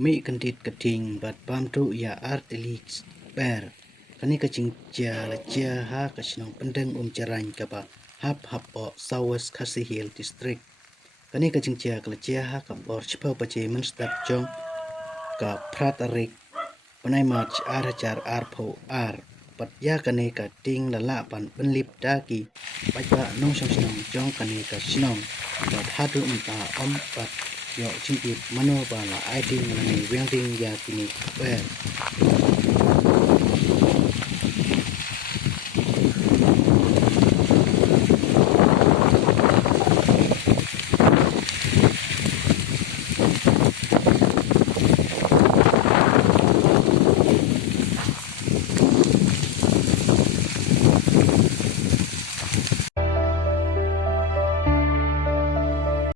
mi kendit keting bat pamtu ya artilik ber kani kacing cia la cia ha kacnong pendeng jarang kapa hap o South Khasi Hill district kani kacing cia kala cia ha kapor chipau pace menstap jong ka pratarik panai march arajar arpo ar pat ya kani ka ting lala pan penlip daki baca nong snong jong kani ka snong bat hadu umta om pat yo chingkip mano bala aiding nani wengding ya kini ber